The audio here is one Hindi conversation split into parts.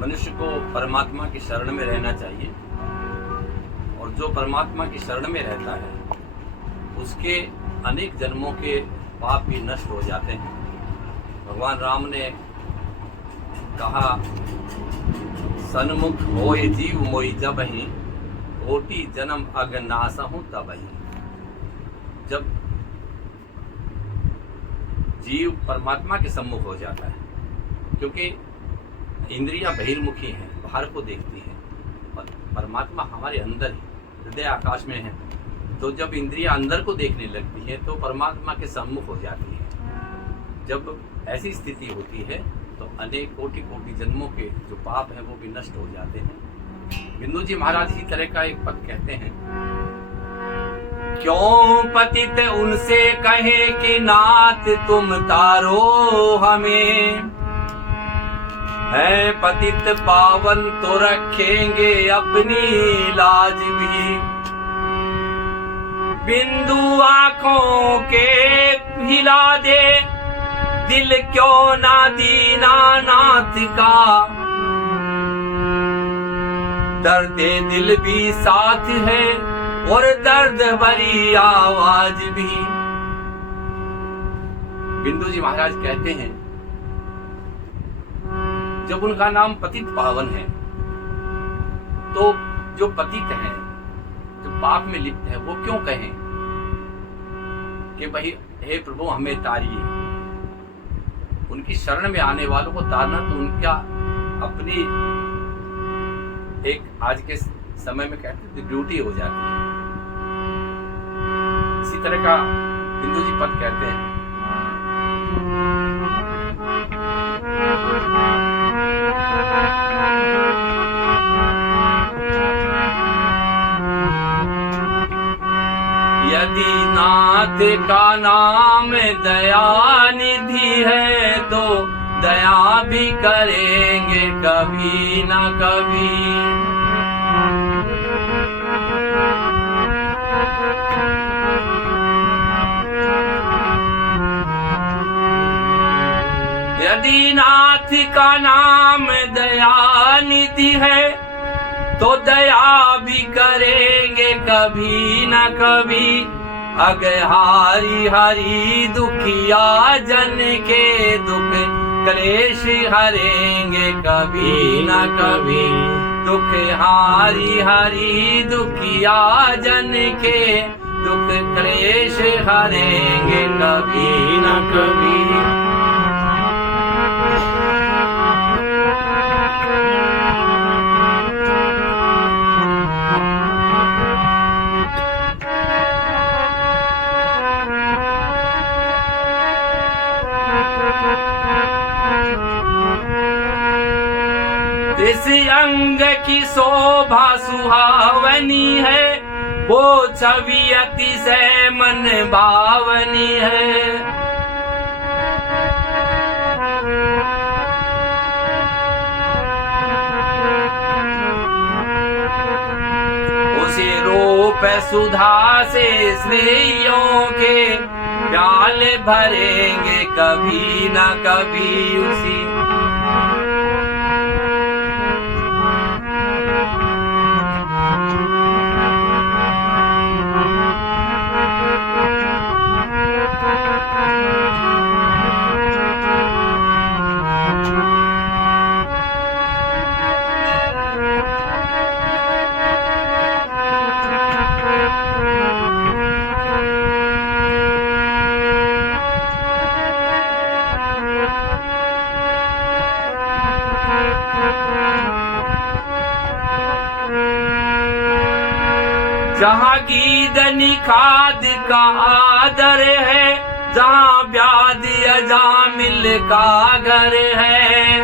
मनुष्य को परमात्मा की शरण में रहना चाहिए, और जो परमात्मा की शरण में रहता है उसके अनेक जन्मों के पाप भी नष्ट हो जाते हैं। भगवान राम ने कहा, सन्मुख होए जीव मोई जबहि, कोटि जन्म अगनासहु तबहि। जब जीव परमात्मा के सम्मुख हो जाता है, क्योंकि इंद्रियां बहिर्मुखी हैं, बाहर को देखती हैं, और परमात्मा हमारे अंदर ही हृदय आकाश में है। तो जब इंद्रियां अंदर को देखने लगती हैं तो परमात्मा के सम्मुख हो जाती है। जब ऐसी स्थिति होती है तो अनेक कोटि कोटि जन्मों के जो पाप हैं वो भी नष्ट हो जाते हैं। बिंदु जी महाराज इसी तरह का एक पद कहते हैं, क्यों पतित उनसे कहे कि नाथ तुम तारो हमें, है पतित पावन तो रखेंगे अपनी लाज भी। बिंदु आंखों के हिला दे, दिल क्यों ना दीना नाथ का, दर्द दिल भी साथ है और दर्द भरी आवाज भी। बिंदु जी महाराज कहते हैं, जब उनका नाम पतित पावन है तो जो पतित हैं, जो पाप में लिप्त है, वो क्यों कहें कि भाई हे प्रभु हमें तारिए। उनकी शरण में आने वालों को तारना तो उनका अपनी एक आज के समय में कहते हैं ड्यूटी हो जाती है। इसी तरह का बिंदु जी पद कहते हैं, यदि नाथ का नाम दया निधि है तो दया भी करेंगे कभी न कभी। यदि नाथ का नाम दया निधि है तो दया भी करेंगे कभी न कभी। अगर हारी हरी दुखिया जन के दुख क्लेश हरेंगे कभी न कभी। दुख हारी हरी दुखिया जन के दुख क्लेश हरेंगे कभी न कभी। इस अंग की शोभा सुहावनी है, वो छवि अतिशय मन भावनी है। उसे रूप सुधा से स्त्रियों के प्याले भरेंगे कभी न कभी उसी। जहाँ गीद निखाद का आदर है, जहाँ ब्याद अजामिल का घर है।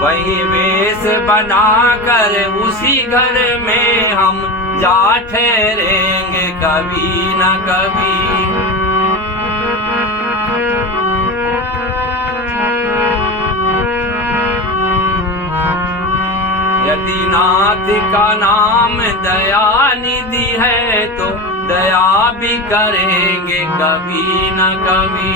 वही वेश बनाकर उसी घर में हम जा ठहरेंगे कभी न कभी। यदि नाथ का नाम दया निधि है तो दया भी करेंगे कभी न कभी।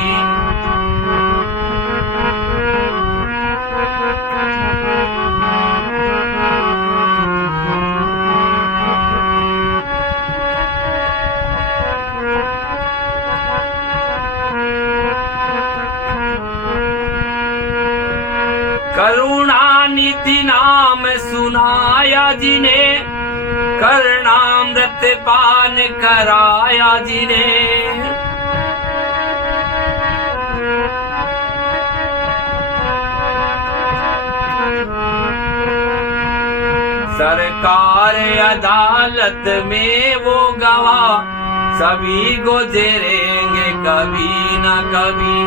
करुणानिधि नाम सुनाया जिन्हें, करणामृत पान कराया जिन्हें। सरकार अदालत में वो गवाह सभी गुजरेंगे कभी न कभी।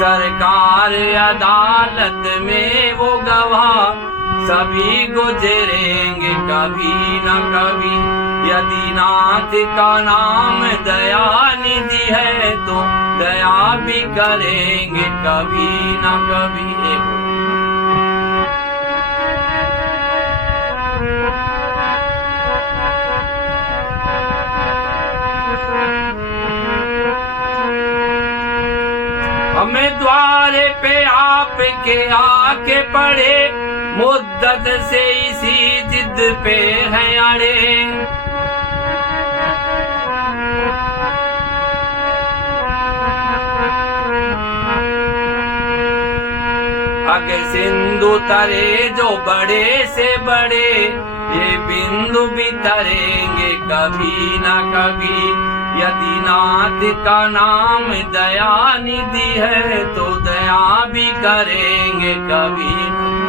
सरकार अदालत में वो गवाह सभी गुजरेंगे कभी न कभी। यदि नाथ का नाम दया निधि है तो दया भी करेंगे कभी न कभी। हमें द्वारे पे आपके आके पड़े, मुद्दत से इसी जिद पे है अड़े। अगे सिंधु तरे जो बड़े से बड़े, ये बिंदु भी तरेंगे कभी न कभी। यदि नाथ का नाम दया निधि है तो दया भी करेंगे कभी न